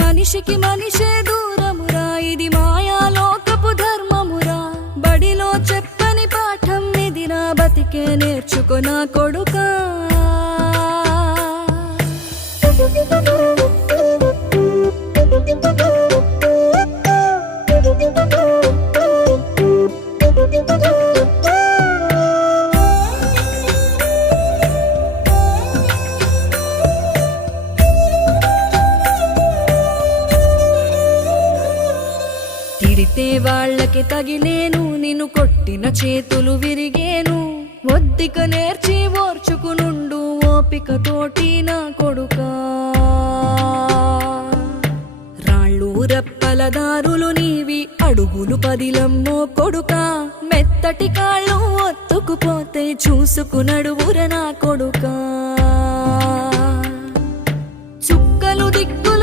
మనిషికి మనిషే దూరమురా, ఇది మాయాలోకపు ధర్మమురా. బడిలో చెప్పని పాఠం ఇదిరా, బతికే నేర్చుకో నా కొడుకా. తిడితే వాళ్ళకి తగిలేను, నిన్ను కొట్టిన చేతులు విరిగేను. ఒద్దిక నేర్చి ఓర్చుకునుండు ఓపికతోటి నా కొడుకా. రాళ్ళు రెప్పల దారులు నీవి, అడుగులు పదిలమ్మో కొడుకా. మెత్తటి కాళ్ళు ఒత్తుకుపోతే చూసుకునడువుర నా కొడుకా. చుక్కలు దిక్కులు